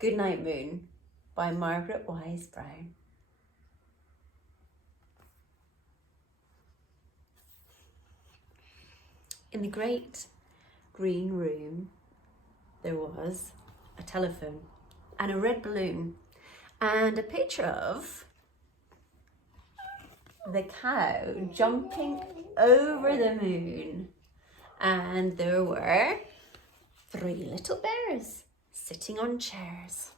Goodnight Moon by Margaret Wise Brown. In the great green room, there was a telephone and a red balloon and a picture of the cow jumping over the moon. And there were 3 little bears sitting on chairs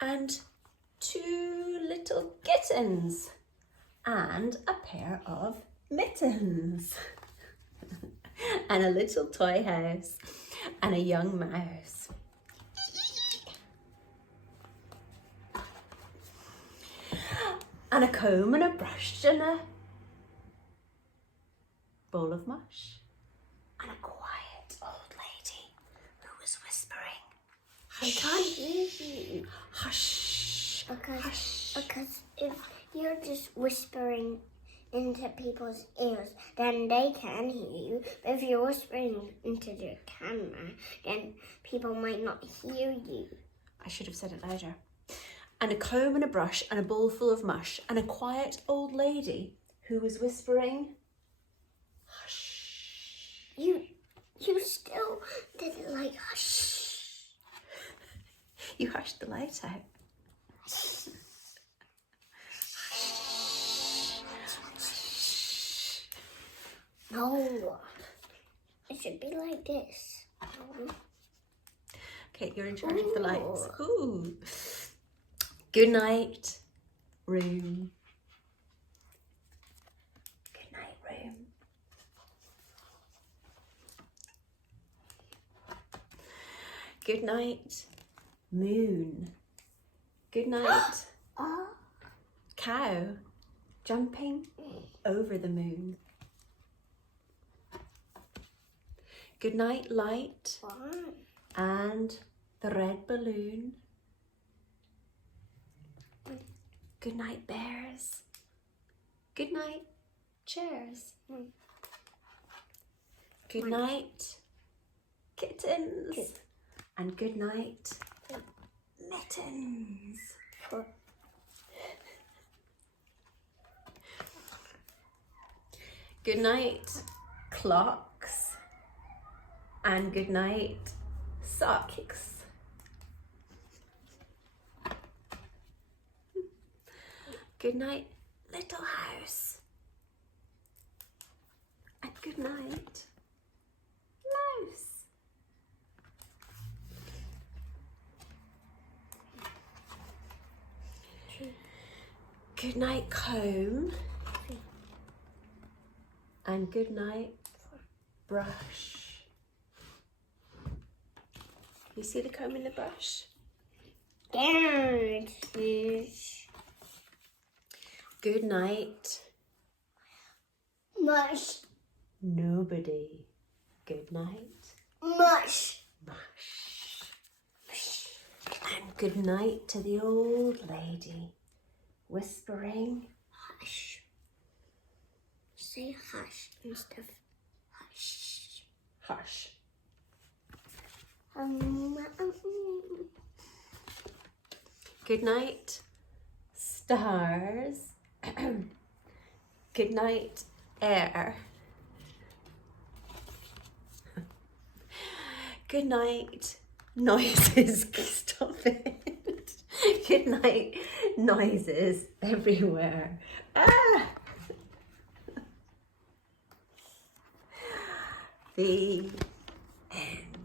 and 2 little kittens and a pair of mittens and a little toy house and a young mouse. And a comb and a brush and a bowl of mush and a quiet old lady who was whispering, I can't hear you. hush, hush. Because if you're just whispering into people's ears, then they can hear you. But if you're whispering into the camera, then people might not hear you. I should have said it louder. And a comb and a brush and a bowl full of mush and a quiet old lady who was whispering, hush. You still didn't like hush. You hushed the light out. No, it should be like this. Okay, you're in charge of the lights. Ooh. Good night, room. Good night, room. Good night, moon. Good night, cow jumping over the moon. Good night, light and the red balloon. Good night, bears. Good night, chairs. Good night, kittens. And good night, mittens. Good night, clocks. And good night, socks. Good night, little house. And good night, mouse. Good night, comb. And good night, brush. You see the comb and the brush? There it is. Good night, Mush. nobody. Good night, Mush. mush. And good night to the old lady, whispering, Hush. Say hush instead of hush. hush. Good night, stars. Good night, air. Good night, noises. Stop it. Good night, noises everywhere. Ah! The end.